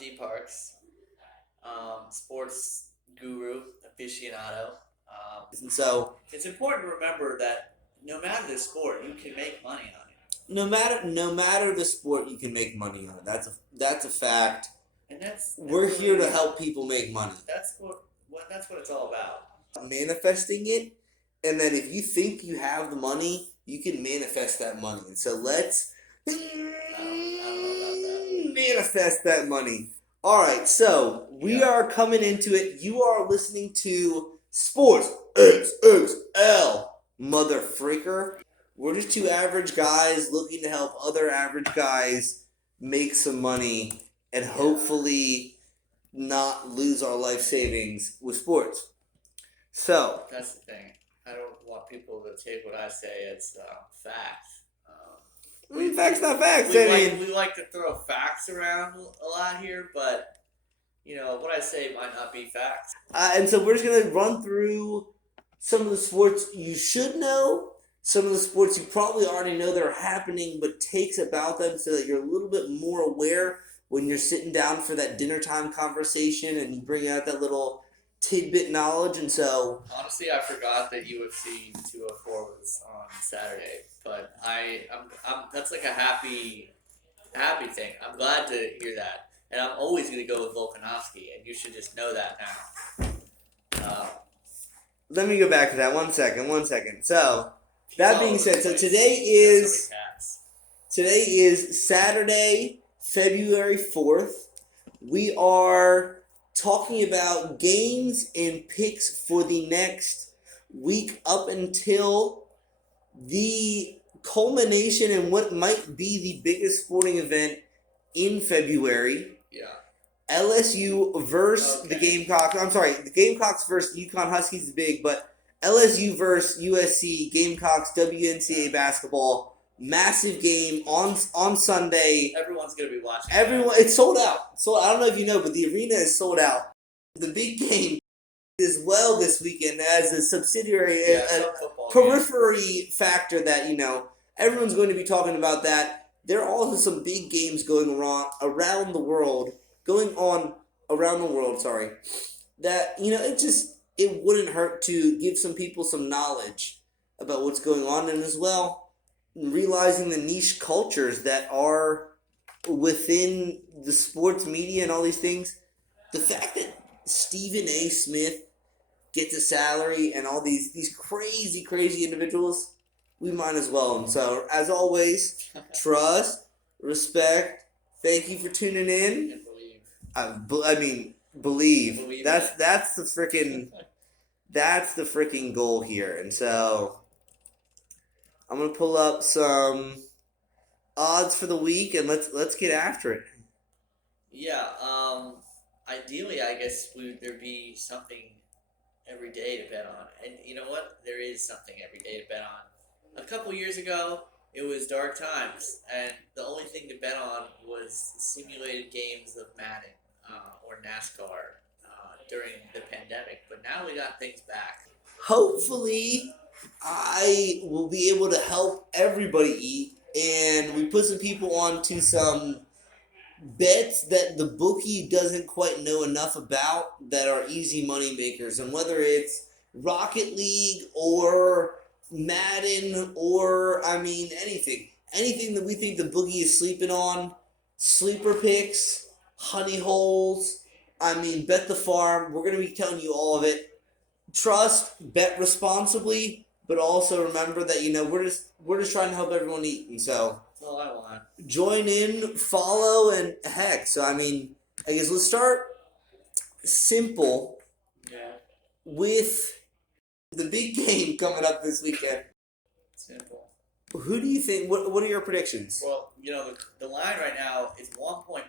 D Parks, sports guru, aficionado. And so it's important to remember that no matter the sport, you can make money on it. No matter the sport, you can make money on it. That's a fact. And we're here to help people make money. That's what it's all about. Manifesting it, and then if you think you have the money, you can manifest that money. And so let's manifest that money. All right, so we are coming into it. You are listening to Sports XXL, mother freaker. We're just two average guys looking to help other average guys make some money and hopefully not lose our life savings with sports. So that's the thing. I don't want people to take what I say as facts. Facts, not facts. We like to throw facts around a lot here, but what I say might not be facts. And so we're just gonna run through some of the sports you should know, some of the sports you probably already know that are happening, but takes about them so that you're a little bit more aware when you're sitting down for that dinner time conversation and you bring out that little tidbit knowledge. And so honestly, I forgot that UFC 204 was on Saturday, but I'm that's like a happy thing. I'm glad to hear that, and I'm always going to go with Volkanovski, and you should just know that now. Let me go back to that. One second. So that being said, so today is Saturday, February 4th. We are talking about games and picks for the next week up until the culmination in what might be the biggest sporting event in February. Yeah. LSU versus the Gamecocks. I'm sorry, the Gamecocks versus UConn Huskies is big, but LSU versus USC, Gamecocks, WNCAA basketball. Massive game on Sunday. Everyone's going to be watching. It's sold out. So I don't know if you know, but the arena is sold out. The big game as well this weekend as a subsidiary, a periphery factor that, everyone's going to be talking about that. There are also some big games going on around the world, that, it wouldn't hurt to give some people some knowledge about what's going on, and as well, realizing the niche cultures that are within the sports media and all these things. The fact that Stephen A. Smith gets a salary and all these crazy individuals, we might as well. And so, as always, trust, respect, thank you for tuning in. And believe. That's the freaking goal here. And so I'm gonna pull up some odds for the week and let's get after it. Yeah. Ideally, I guess there'd be something every day to bet on, and you know what? There is something every day to bet on. A couple years ago, it was dark times, and the only thing to bet on was simulated games of Madden or NASCAR during the pandemic. But now we got things back. Hopefully, I will be able to help everybody eat, and we put some people on to some bets that the bookie doesn't quite know enough about that are easy money makers. And whether it's Rocket League or Madden or, anything that we think the bookie is sleeping on, sleeper picks, honey holes, bet the farm. We're going to be telling you all of it. Trust, bet responsibly, but also remember that, we're just trying to help everyone eat. And so that's all I want. Join in, follow, and heck. So, I guess let's start simple with the big game coming up this weekend. Simple. Who do you think, what are your predictions? Well, the line right now is 1.5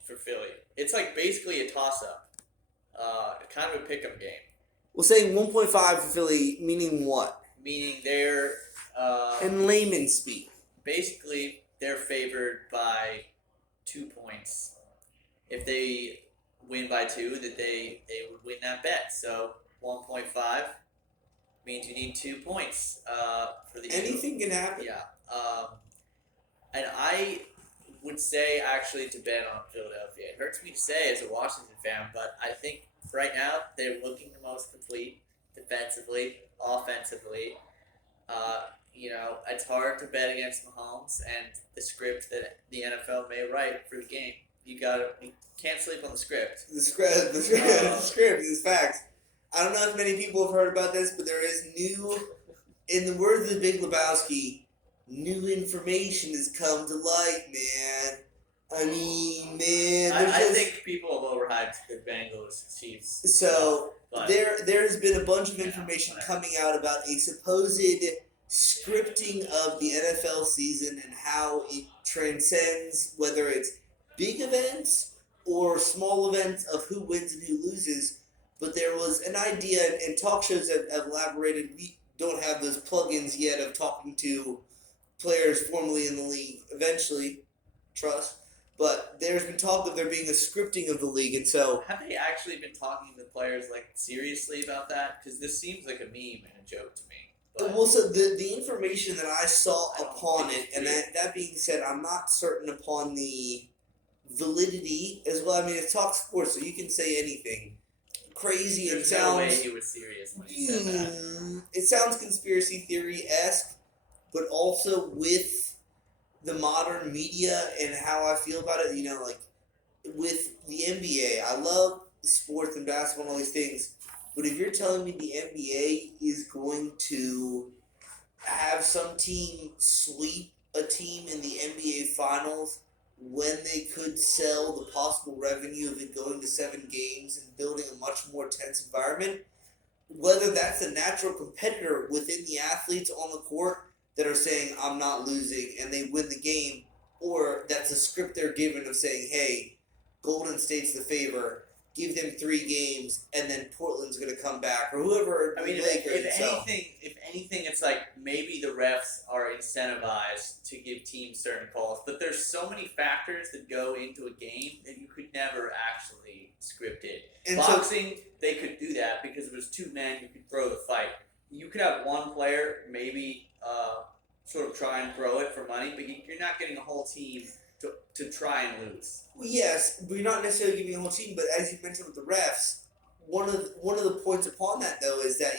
for Philly. It's like basically a toss-up. Kind of a pick-up game. Well, saying 1.5 for Philly, meaning what? Meaning they're in layman's speak. Basically, they're favored by 2 points. If they win by 2, that they would win that bet. So 1.5 means you need 2 points for the. Anything can happen. Yeah. And I would say actually to bet on Philadelphia. It hurts me to say as a Washington fan, but I think right now they're looking the most complete defensively, offensively. It's hard to bet against Mahomes and the script that the NFL may write for the game. You can't sleep on the script. The script is facts. I don't know if many people have heard about this, but there is in the words of the Big Lebowski, new information has come to light, man. I mean, man. I think people have overhyped the Bengals Chiefs. So there has been a bunch of information coming out about a supposed scripting of the NFL season and how it transcends whether it's big events or small events of who wins and who loses. But there was an idea, and talk shows have elaborated. We don't have those plugins yet of talking to players formerly in the league. Eventually, trust. But there's been talk of there being a scripting of the league, and so have they actually been talking to players seriously about that? Because this seems like a meme and a joke to me. But well, so the information that I saw upon it, and that being said, I'm not certain upon the validity as well. I mean, it's talk sports, so you can say anything. Crazy. There's no way he was serious when he said that. It sounds conspiracy theory-esque, but also with the modern media and how I feel about it, with the NBA, I love sports and basketball and all these things, but if you're telling me the NBA is going to have some team sweep a team in the NBA Finals when they could sell the possible revenue of it going to 7 games and building a much more tense environment, whether that's a natural competitor within the athletes on the court that are saying, I'm not losing, and they win the game, or that's a script they're given of saying, hey, Golden State's the favor, give them 3 games, and then Portland's going to come back, or whoever. I mean, if anything, it's like maybe the refs are incentivized to give teams certain calls, but there's so many factors that go into a game that you could never actually script it. And boxing, they could do that because it was 2 men who could throw the fight. You could have one player maybe sort of try and throw it for money, but you're not getting a whole team to try and lose. Well, yes, but you're not necessarily giving a whole team. But as you mentioned with the refs, one of the points upon that though is that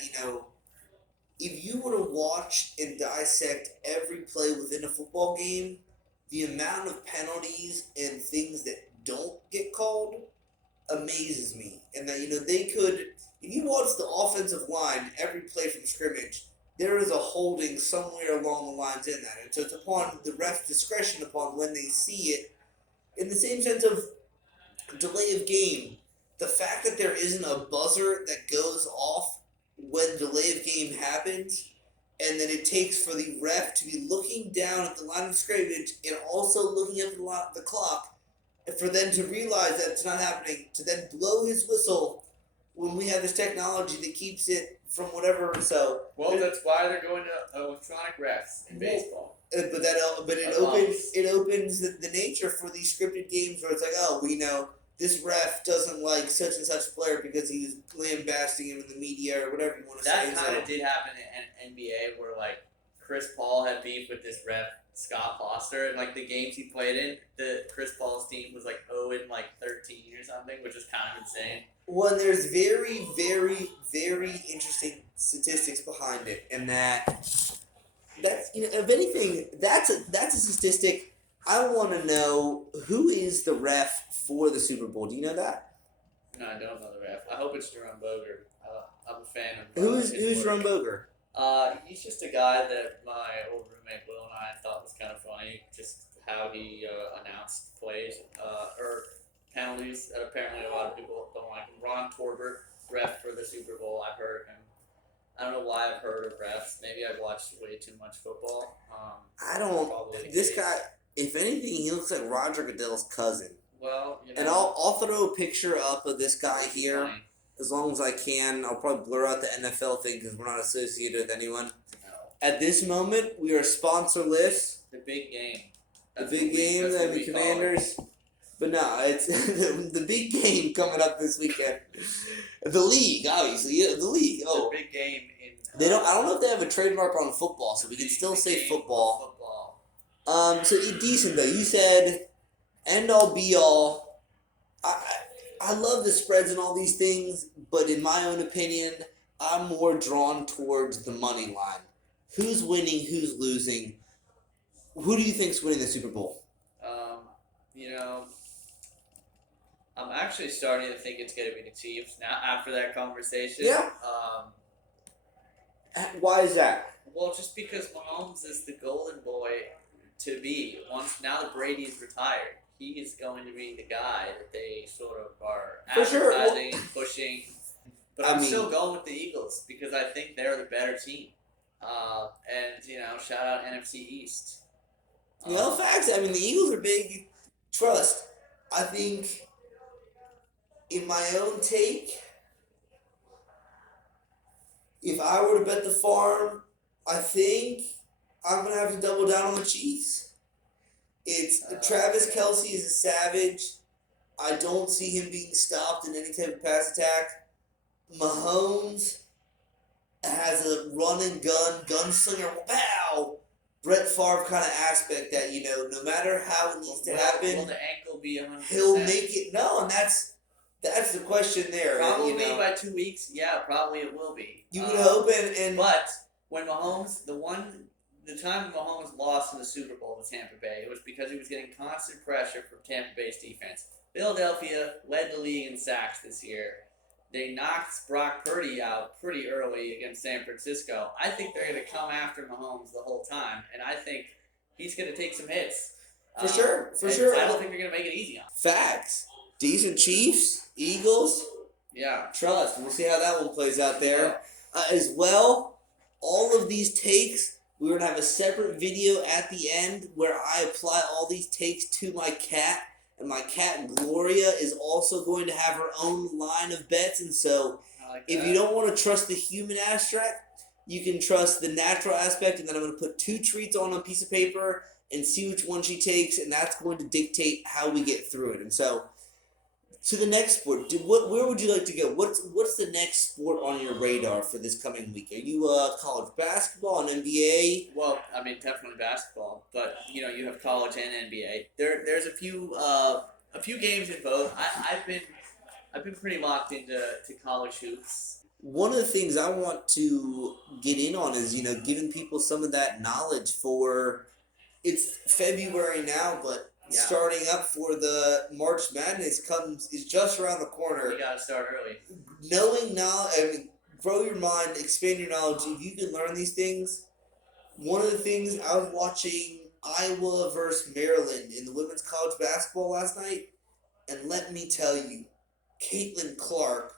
if you were to watch and dissect every play within a football game, the amount of penalties and things that don't get called amazes me. And that they could, if you watch the offensive line every play from scrimmage, there is a holding somewhere along the lines in that. And so it's upon the ref's discretion upon when they see it. In the same sense of delay of game, the fact that there isn't a buzzer that goes off when delay of game happens, and then it takes for the ref to be looking down at the line of scrimmage and also looking at the clock, and for them to realize that it's not happening, to then blow his whistle when we have this technology that keeps it from whatever. So that's why they're going to electronic refs in baseball. But it opens the nature for these scripted games where it's like, this ref doesn't like such and such player because he was lambasting him in the media or whatever you want to say. That kind of did happen in NBA where Chris Paul had beef with this ref Scott Foster, and the games he played in, the Chris Paul's team was 0-13 or something, which is kind of insane. Well, there's very, very, very interesting statistics behind it, and that's if anything, that's a statistic. I want to know who is the ref for the Super Bowl. Do you know that? No, I don't know the ref. I hope it's Jerome Boger. I'm a fan of. Who's Jerome Boger? He's just a guy that my old roommate Will and I thought was kind of funny, just how he announced plays or penalties that apparently a lot of people don't like him. Ron Torbert, ref for the Super Bowl. I've heard him. I don't know why I've heard of refs. Maybe I've watched way too much football. I don't. This guy, if anything, he looks like Roger Goodell's cousin. Well, and I'll throw a picture up of this guy here. Funny. As long as I can. I'll probably blur out the NFL thing because we're not associated with anyone. No. At this moment, we are sponsorless. The big game. The big game and the Commanders. But no, it's the big game coming up this weekend. The league, obviously. Yeah, the league. The big game in. They don't. I don't know if they have a trademark on football, so we can still say football. So decent though. You said end all be all. I love the spreads and all these things, but in my own opinion, I'm more drawn towards the money line. Who's winning? Who's losing? Who do you think's winning the Super Bowl? Um, you know, I'm actually starting to think it's going to be the Chiefs now after that conversation. Yeah. Why is that? Well, just because Mahomes is the golden boy to be. Once now that Brady's retired, he is going to be the guy that they sort of are For sure. advertising and pushing. But I'm still going with the Eagles because I think they're the better team. And shout out NFC East. Facts. I mean, the Eagles are big. Trust. I think, in my own take, if I were to bet the farm, I think I'm gonna have to double down on the Chiefs. It's Travis Kelce is a savage. I don't see him being stopped in any type of pass attack. Mahomes has a run and gun, gunslinger, pow, Brett Favre kind of aspect that, no matter how it needs to happen, will the ankle be 100%? He'll make it. No, and that's the question there. Probably by 2 weeks. Yeah, probably it will be. You would hope, but when Mahomes, the time Mahomes lost in the Super Bowl with Tampa Bay, it was because he was getting constant pressure from Tampa Bay's defense. Philadelphia led the league in sacks this year. They knocked Brock Purdy out pretty early against San Francisco. I think they're going to come after Mahomes the whole time, and I think he's going to take some hits. For sure. I don't think they're going to make it easy on him. Facts. Decent Chiefs, Eagles. Yeah. Trust. We'll see how that one plays out there. As well, all of these takes, we're going to have a separate video at the end where I apply all these takes to my cat. And my cat, Gloria, is also going to have her own line of bets. And so, if you don't want to trust the human aspect, you can trust the natural aspect. And then I'm going to put 2 treats on a piece of paper and see which one she takes. And that's going to dictate how we get through it. And so, to the next sport, where would you like to go? What's the next sport on your radar for this coming week? Are you college basketball and NBA? Well, I mean, definitely basketball, but you have college and NBA. There's a few games in both. I've been pretty locked into college hoops. One of the things I want to get in on is giving people some of that knowledge for. It's February now, but. Yeah. Starting up for the March Madness is just around the corner. You gotta start early. Knowing knowledge, grow your mind, expand your knowledge. If you can learn these things, one of the things I was watching Iowa versus Maryland in the women's college basketball last night, and let me tell you, Caitlin Clark,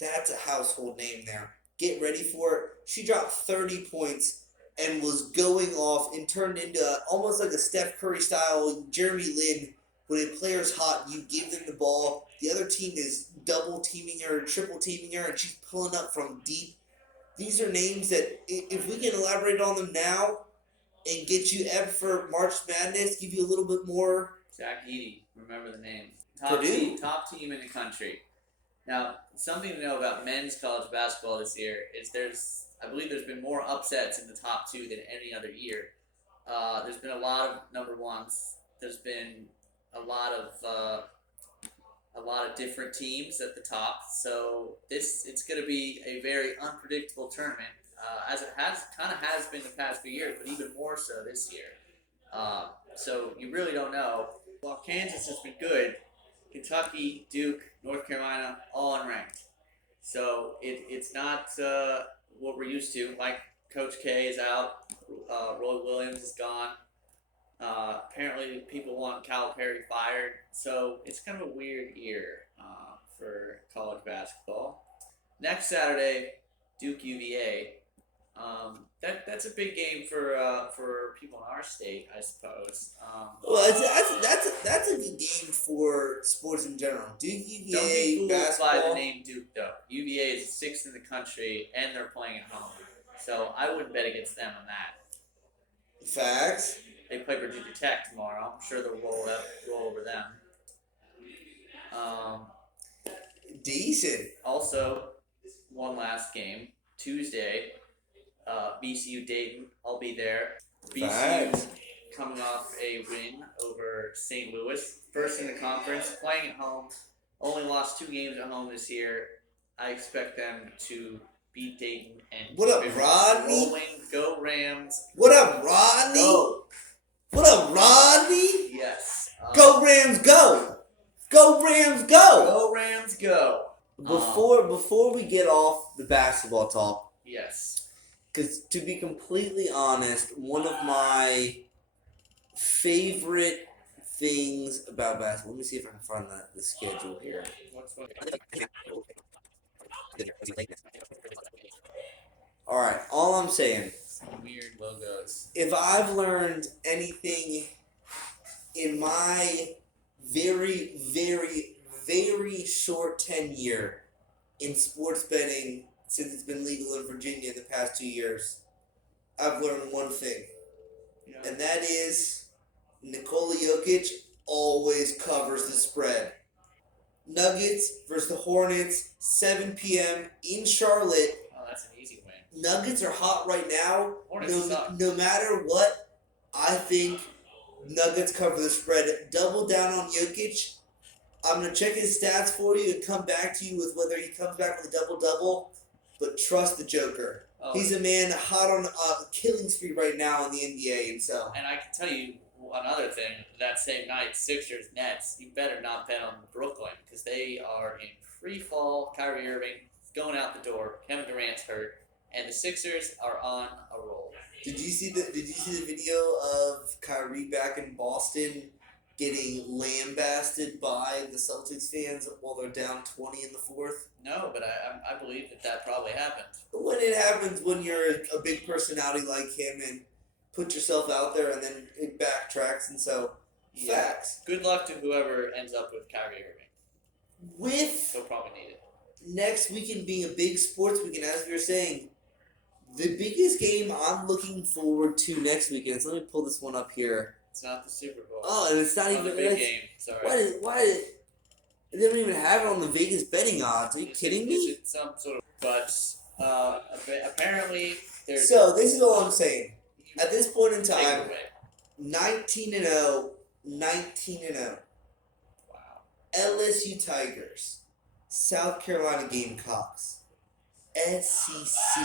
that's a household name there. Get ready for it. She dropped 30 points. And was going off and turned into almost like a Steph Curry style Jeremy Lin. When a player's hot, you give them the ball. The other team is double teaming her, triple teaming her, and she's pulling up from deep. These are names that, if we can elaborate on them now and get you ebbed for March Madness, give you a little bit more. Zach Edey, remember the name. Top team in the country. Now, something to know about men's college basketball this year is I believe there's been more upsets in the top 2 than any other year. There's been a lot of number ones. There's been a lot of different teams at the top. So it's going to be a very unpredictable tournament, as it has been the past few years, but even more so this year. So you really don't know. While Kansas has been good, Kentucky, Duke, North Carolina, all unranked. So it's not what we're used to. Like Coach K is out, Roy Williams is gone. Apparently, people want Calipari fired. So it's kind of a weird year for college basketball. Next Saturday, Duke UVA. That's a big game for people in our state, I suppose. That's a good game for sports in general. Duke UVA don't be fooled basketball. by the name Duke though. UVA is 6th in the country, and they're playing at home, so I wouldn't bet against them on that. Facts. They play Virginia Tech tomorrow. I'm sure they'll roll over them. Decent. Also, one last game Tuesday. VCU Dayton. I'll be there. VCU coming off a win over St. Louis, first in the conference, playing at home. Only lost 2 games at home this year. I expect them to beat Dayton and what up, Rodney? Rolling. Go Rams. What up, Rodney? Go. What up, Rodney? Yes. Go Rams, go! Go Rams, go! Go Rams, go! Before we get off the basketball talk, Yes. because to be completely honest, one of my favorite things about basketball. Let me see if I can find the schedule here. All right, all I'm saying. Some weird logos. If I've learned anything in my very, very, very short tenure in sports betting since it's been legal in Virginia in the past 2 years, I've learned one thing, and that is Nikola Jokic always covers the spread. Nuggets versus the Hornets, 7 p.m. in Charlotte. Oh, that's an easy win. Nuggets are hot right now. Hornets suck. No matter what, I think Nuggets cover the spread. Double down on Jokic. I'm going to check his stats for you and come back to you with whether he comes back with a double-double. But trust the Joker. Oh. He's a man hot on a killing spree right now in the NBA. And I can tell you another thing. That same night, Sixers, Nets, you better not bet on Brooklyn because they are in free fall. Kyrie Irving is going out the door. Kevin Durant's hurt. And the Sixers are on a roll. Did you see the video of Kyrie back in Boston getting lambasted by the Celtics fans while they're down 20 in the fourth? No, but I believe that probably happened. When it happens, when you're a big personality like him and put yourself out there and then it backtracks, and so facts. Good luck to whoever ends up with Kyrie Irving. With They'll probably need it. next weekend being a big sports weekend, as we were saying, the biggest game I'm looking forward to next weekend. So let me pull this one up here. It's not the Super Bowl. Oh, and it's not It's even a big game. Sorry. Why they don't even have it on the Vegas betting odds? Are you kidding me? It's some sort of, but apparently there's. So this is all I'm saying. At this point in Take it time, away. 19-0, 19-0. Wow. LSU Tigers, South Carolina Gamecocks, SEC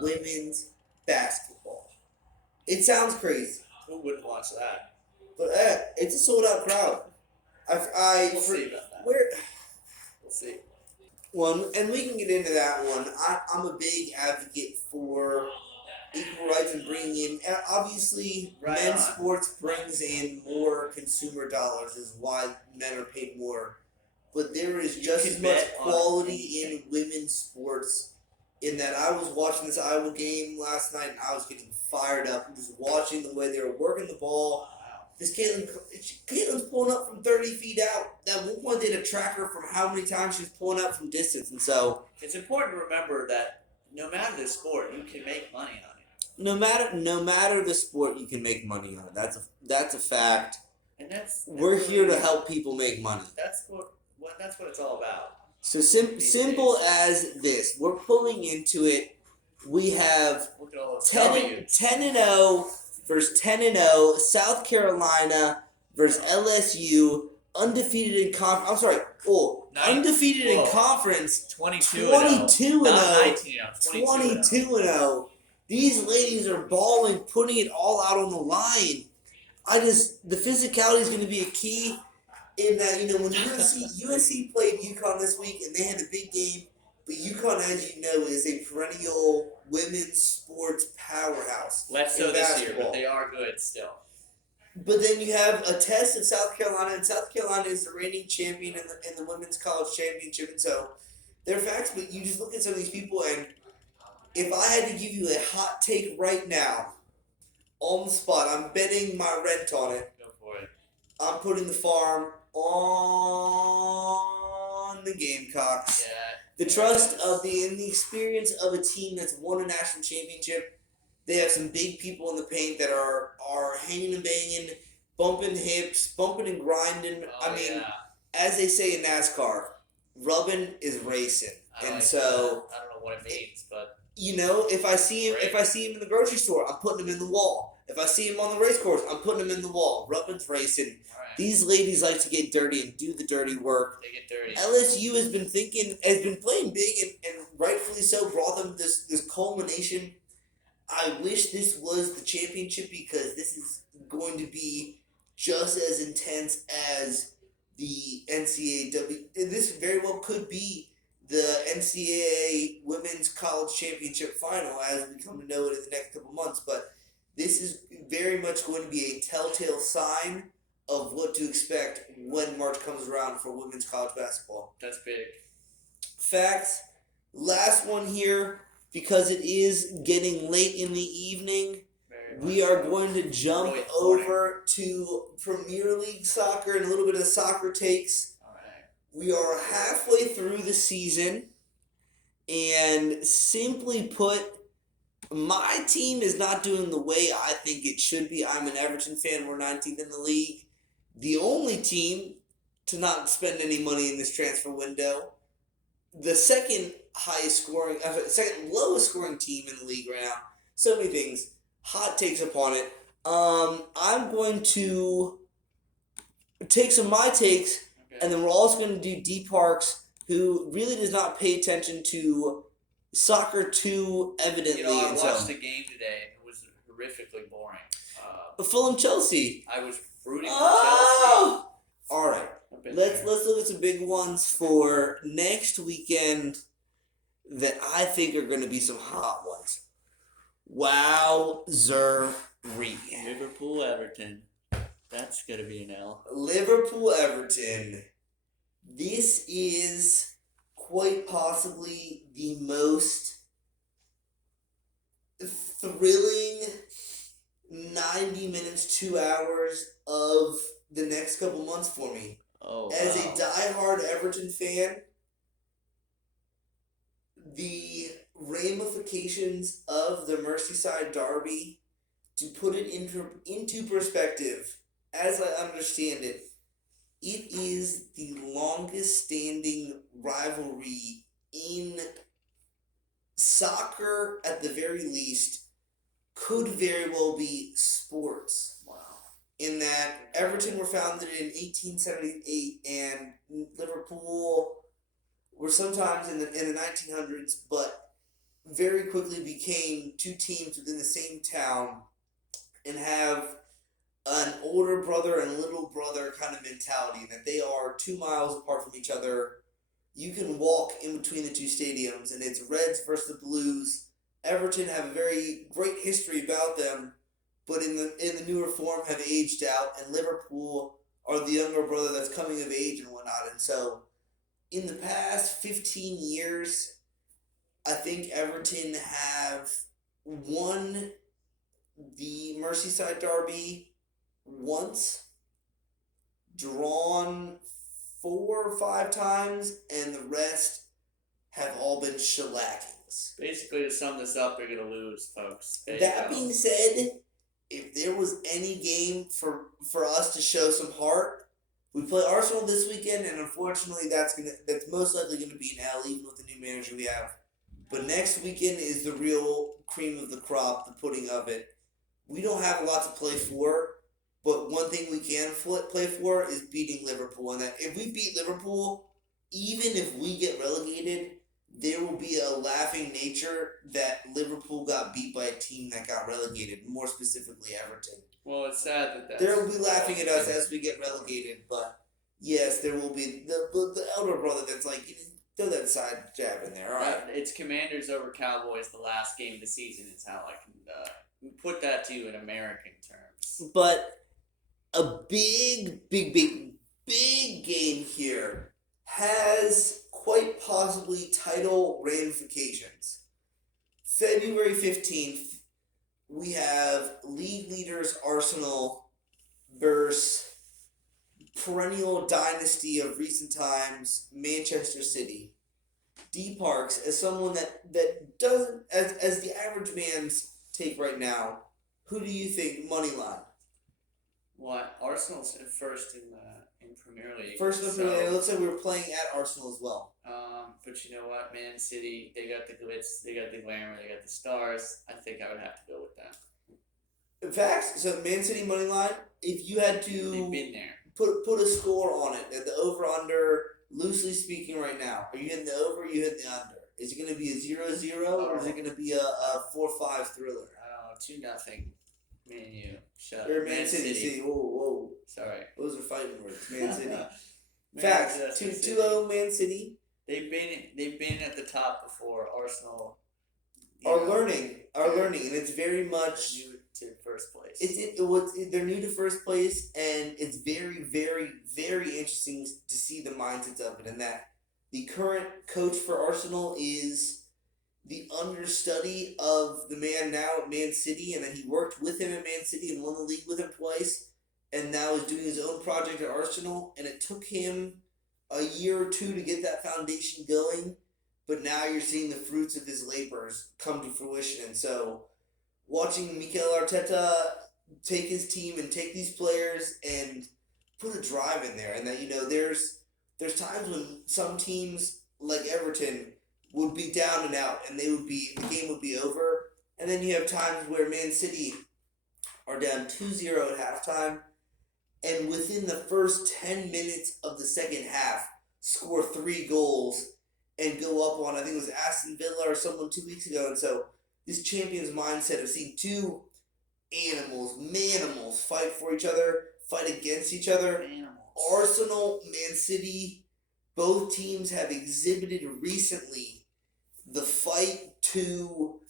women's basketball. It sounds crazy, Who wouldn't watch that? but it's a sold out crowd. We'll see about that. We'll see. Well, and we can get into that one. I'm a big advocate for equal rights and bringing in. Obviously, Right men's on. sports brings in more consumer dollars, is why men are paid more. But there is You just can as much bet on quality in anything. women's sports. In that, I was watching this Iowa game last night, and I was getting fired up just watching the way they were working the ball. Wow. This Caitlin's pulling up from 30 feet out. At one point, they had to track her from how many times she was pulling up from distance, and so It's important to remember that no matter the sport, you can make money on it. no matter the sport, you can make money on it. That's a fact. And that's We're here to help people make money. That's what it's all about. So simple as this. We're pulling into it. We have Look at all those 10-0 versus 10-0. South Carolina versus LSU. Undefeated in conference. I'm sorry. Undefeated in conference. 22 22-0. Not 19 22-0. These ladies are balling, putting it all out on the line. The physicality is going to be a key in that, when USC played UConn this week and they had a big game, but UConn, as you know, is a perennial women's sports powerhouse. Less so this year, but they are good still. But then you have a test of South Carolina, and South Carolina is the reigning champion in the women's college championship, and so they're facts, but you just look at some of these people, and if I had to give you a hot take right now, on the spot, I'm betting my rent on it. Go for it. I'm putting the farm on the Gamecocks. Yeah. The trust of the experience of a team that's won a national championship. They have some big people in the paint that are hanging and banging, bumping hips, bumping and grinding. As they say in NASCAR, rubbing is racing. I don't know what it means, but if I see him in the grocery store, I'm putting him in the wall. If I see him on the race course, I'm putting him in the wall. Ruppin's racing. All right. These ladies like to get dirty and do the dirty work. They get dirty. LSU has been playing big, and rightfully so, brought them this culmination. I wish this was the championship because this is going to be just as intense as the NCAA. This very well could be the NCAA Women's College Championship final as we come to know it in the next couple months. But this is very much going to be a telltale sign of what to expect when March comes around for women's college basketball. That's big. Facts. Last one here, because it is getting late in the evening. We are going to jump over to Premier League soccer and a little bit of the soccer takes. All right. We are halfway through the season, and simply put, my team is not doing the way I think it should be. I'm an Everton fan. We're 19th in the league. The only team to not spend any money in this transfer window. The second lowest scoring team in the league right now. So many things. Hot takes upon it. I'm going to take some of my takes, and then we're also going to do D Parks, who really does not pay attention to soccer too evidently. I watched the game today. It was horrifically boring. Fulham Chelsea. I was rooting for Chelsea. All right. Let's look at some big ones for next weekend that I think are going to be some hot ones. Wowzerry. Liverpool Everton. That's going to be an L. Liverpool Everton. This is quite possibly the most thrilling 90 minutes, 2 hours of the next couple months for me. Oh, as a diehard Everton fan, the ramifications of the Merseyside derby, to put it into perspective, as I understand it, it is the longest standing rivalry in soccer, at the very least, could very well be sports. Wow. In that Everton were founded in 1878 and Liverpool were sometimes in the 1900s, but very quickly became two teams within the same town and have an older brother and little brother kind of mentality, that they are 2 miles apart from each other. You can walk in between the two stadiums, and it's Reds versus the Blues. Everton have a very great history about them, but in the newer form have aged out, and Liverpool are the younger brother that's coming of age and whatnot. And so, in the past 15 years, I think Everton have won the Merseyside derby once, drawn 4 or 5 times, and the rest have all been shellackings. Basically, to sum this up, they're going to lose, folks. That being said, if there was any game for us to show some heart, we play Arsenal this weekend, and unfortunately that's most likely going to be an L, even with the new manager we have. But next weekend is the real cream of the crop, the pudding of it. We don't have a lot to play for, but one thing we can play for is beating Liverpool. And that if we beat Liverpool, even if we get relegated, there will be a laughing nature that Liverpool got beat by a team that got relegated, more specifically Everton. Well, it's sad that there will be laughing at us as we get relegated, but yes, there will be the elder brother that's like, throw that side jab in there. All right. It's Commanders over Cowboys, the last game of the season is how I can put that to you in American terms. But a big game here has quite possibly title ramifications. February 15th, we have league leaders Arsenal versus perennial dynasty of recent times, Manchester City. D Parks, as someone that doesn't, as the average man's take right now, who do you think money line? What? Arsenal's first in Premier League. First in Premier League. It looks like we were playing at Arsenal as well. But you know what, Man City, they got the glitz, they got the glamour, they got the stars. I think I would have to go with that. Facts. So Man City money line. If you had They've to been there. put a score on it, the over under, loosely speaking, right now, are you hitting the over? Or are you hitting the under? Is it going to be a 0-0 or is it going to be a 4-5 thriller? I don't know. 2-0. Man, you shut up. Or Man City. Whoa, whoa. Sorry. Those are fighting words. Man City. Man Facts. City. 2-0 Man City. They've been at the top before. Arsenal Are learning, and it's very much new to first place. They're new to first place, and it's very, very, very interesting to see the mindsets of it, and that the current coach for Arsenal is the understudy of the man now at Man City, and that he worked with him at Man City and won the league with him twice, and now is doing his own project at Arsenal, and it took him a year or two to get that foundation going, but now you're seeing the fruits of his labors come to fruition. And so watching Mikel Arteta take his team and take these players and put a drive in there, and that, there's times when some teams like Everton would be down and out and the game would be over, and then you have times where Man City are down 2-0 at halftime, and within the first 10 minutes of the second half, score 3 goals and go up on, I think it was Aston Villa or someone 2 weeks ago. And so this champions mindset of seeing two manimals fight for each other, fight against each other. Animals. Arsenal, Man City, both teams have exhibited recently the fight to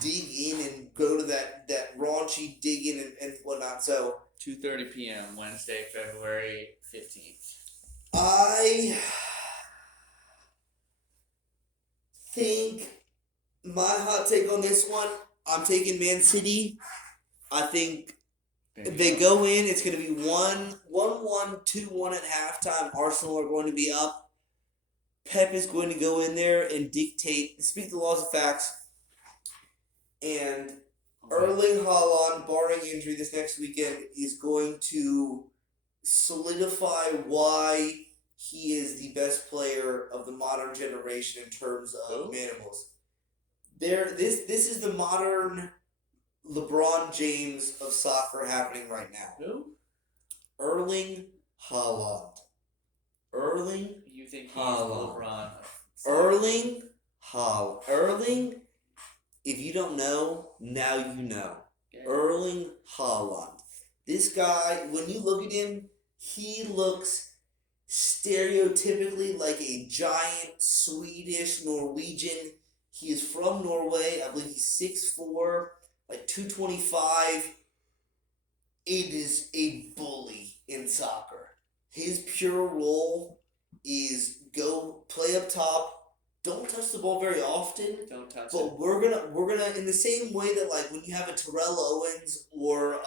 dig in and go to that raunchy dig in and whatnot. So 2:30 p.m. Wednesday, February 15th. I think my hot take on this one, I'm taking Man City. I think if they go in, it's going to be 1-1, 2-1 at halftime. Arsenal are going to be up. Pep is going to go in there and speak the laws of facts. And Erling Haaland, barring injury this next weekend, is going to solidify why he is the best player of the modern generation in terms of manimals. This is the modern LeBron James of soccer happening right now. Who? Erling Haaland. You think he's LeBron? Erling Haaland. Erling, if you don't know, now you know. Okay. Erling Haaland. This guy, when you look at him, he looks stereotypically like a giant Swedish Norwegian. He is from Norway. I believe he's 6'4", like 225. It is a bully in soccer. His pure role is go play up top. Don't touch the ball very often. Don't touch it. But we're gonna in the same way that, like, when you have a Terrell Owens or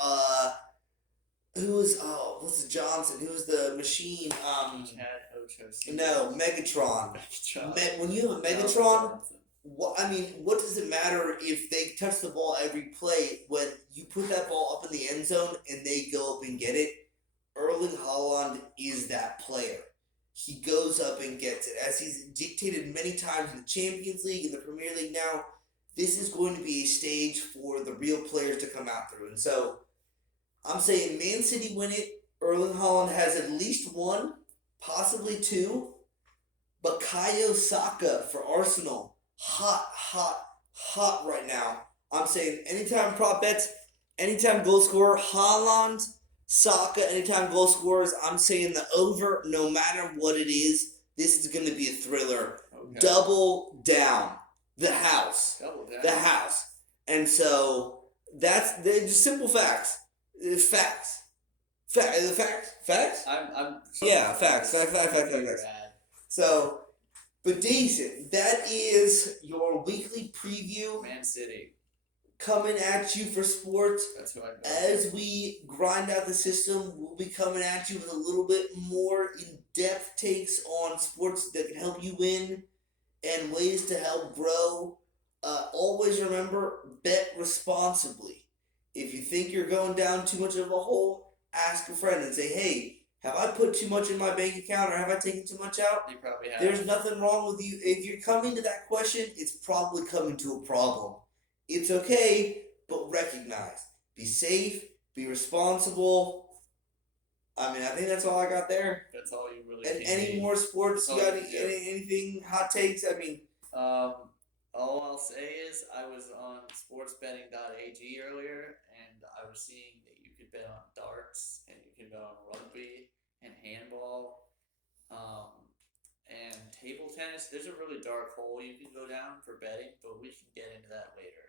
what's the Johnson? Who was the machine? No, Megatron. When you have a Megatron, what does it matter if they touch the ball every play when you put that ball up in the end zone and they go up and get it? Erling Haaland is that player. He goes up and gets it. As he's dictated many times in the Champions League, in the Premier League now, this is going to be a stage for the real players to come out through. And so, I'm saying Man City win it. Erling Haaland has at least one, possibly two. Bukayo Saka for Arsenal. Hot right now. I'm saying anytime prop bets, anytime goal scorer, Haaland, Saka, anytime goal scorers, I'm saying the over, no matter what it is. This is going to be a thriller. Okay. Double down. The house. The house. And so, they're just simple facts. Facts. Facts? I'm yeah, facts. So, but decent. That is your weekly preview. Man City. Coming at you for sports. That's who I know. As we grind out the system, we'll be coming at you with a little bit more in-depth takes on sports that can help you win and ways to help grow. Always remember, bet responsibly. If you think you're going down too much of a hole, ask a friend and say, hey, have I put too much in my bank account or have I taken too much out? You probably have. There's nothing wrong with you. If you're coming to that question, it's probably coming to a problem. It's okay, but recognize be safe, be responsible. I mean, I think that's all I got there. That's all you really. And can any need. more sports? You That's all got you can do. anything hot takes? I mean, All I'll say is I was on sportsbetting.ag earlier, and I was seeing that you could bet on darts, and you can bet on rugby and handball, and table tennis. There's a really dark hole you can go down for betting, but we can get into that later.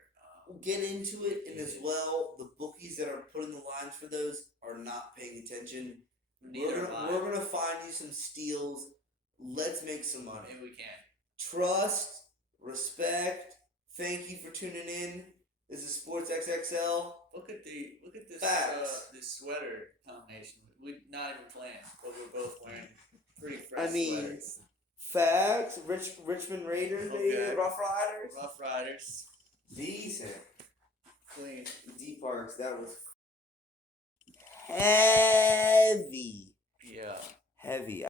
we'll get into it, and as well, the bookies that are putting the lines for those are not paying attention. Neither am I. We're gonna find you some steals. Let's make some money. And we can. Trust, respect. Thank you for tuning in. This is Sports XXL. Look at this Facts. this sweater combination. We not even planned, but we're both wearing pretty fresh I mean, sweaters. Facts. Richmond Raiders, maybe Okay. Rough Riders. Rough Riders. Decent. Clean. D Parks. That was heavy. Yeah. Heavy.